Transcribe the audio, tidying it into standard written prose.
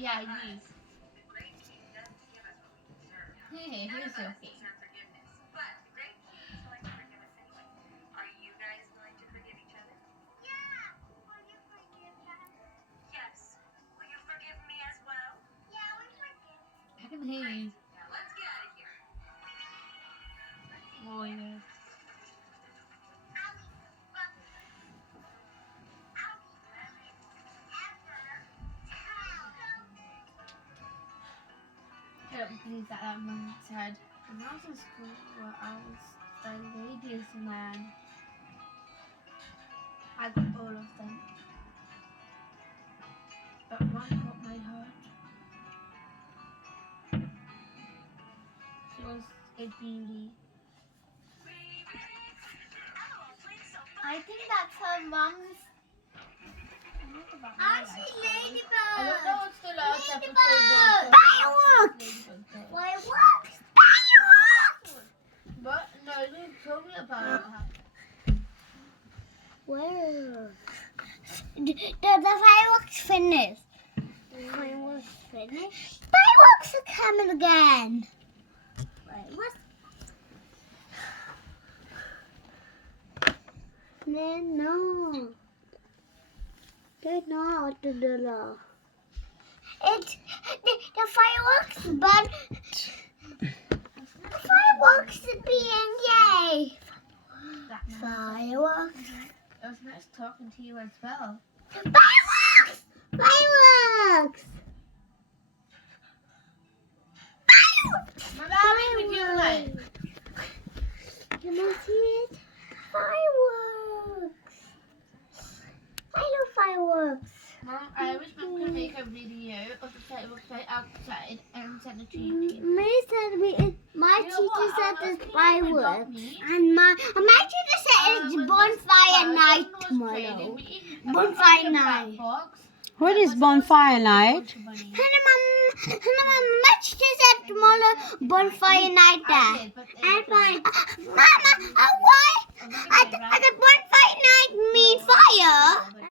Yeah, he is. Hey, he's joking. I can hear you. Oh, yes. I don't believe that man said. When I was in school, I was the ladies man. I got all of them. But one got my heart. She was a beauty. I think that's her mom's. Actually, ladybird. I don't know what's the last episode. Fireworks. Fireworks. Fireworks. But no, you told me about Where? The fireworks finished. Fireworks finished. Fireworks are coming again. Fireworks. No. They're not the law. It's the fireworks, but the fireworks are being yay. Fireworks. It was nice talking to you as well. Fireworks! Fireworks! Fireworks! Mommy, would you like? Can I see it? Fireworks! I love fireworks. Mom, I was going to make a video of the fireworks right outside and send it to you. My You know teacher what? said there's Can you fireworks. adopt me? And my teacher said it's bonfire night tomorrow. Bonfire night. What is bonfire night? My teacher said tomorrow bonfire night there. And Mama, why? I the bonfire night mean fire.